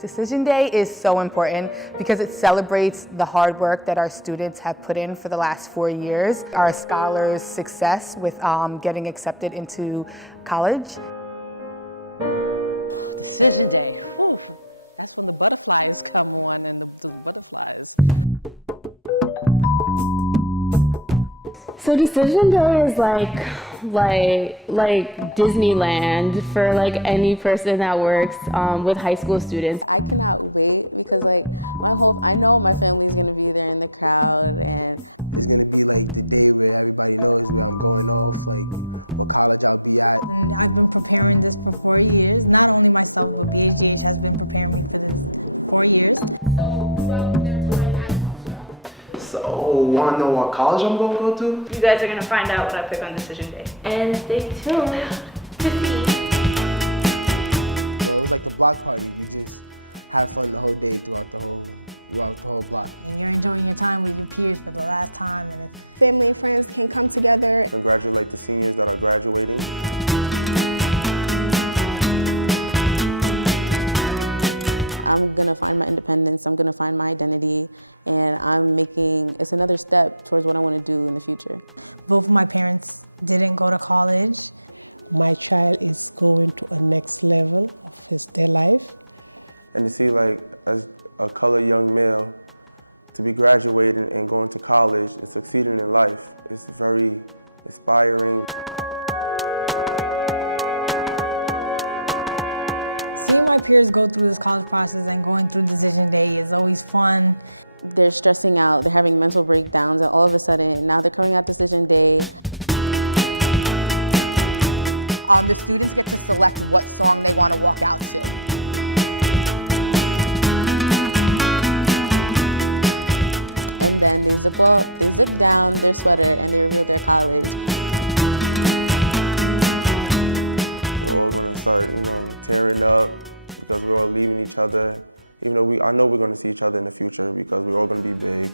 Decision Day is so important because it celebrates the hard work that our students have put in for the last 4 years, our scholars' success with getting accepted into college. So Decision Day is like Disneyland for like any person that works with high school students. I cannot wait because I know my family's gonna be there in the crowd So, want to know what college I'm going to go to? You guys are going to find out what I pick on Decision Day. and stay tuned to see. It's like the block party. You just have fun the whole day throughout the whole block. You're enjoying your time with your kids for the last time. And family and friends can come together. Congratulate the seniors that are graduating. I'm gonna find my independence. I'm gonna find my identity, and it's another step towards what I want to do in the future. Both of my parents didn't go to college. My child is going to a next level in their life. And to see, like, as a colored young male, to be graduated and going to college and succeeding in life, it's very inspiring. Seeing my peers go through this college process and going through Decision Day is always fun. They're stressing out, they're having mental breakdowns, and all of a sudden, now they're coming out Decision Day. The students get to select what song they want to walk out to. And then they look down, they sweater, and they do their college. We're going to start tearing up, so we're all leading each other. You know, I know we're going to see each other in the future because we're all going to be big.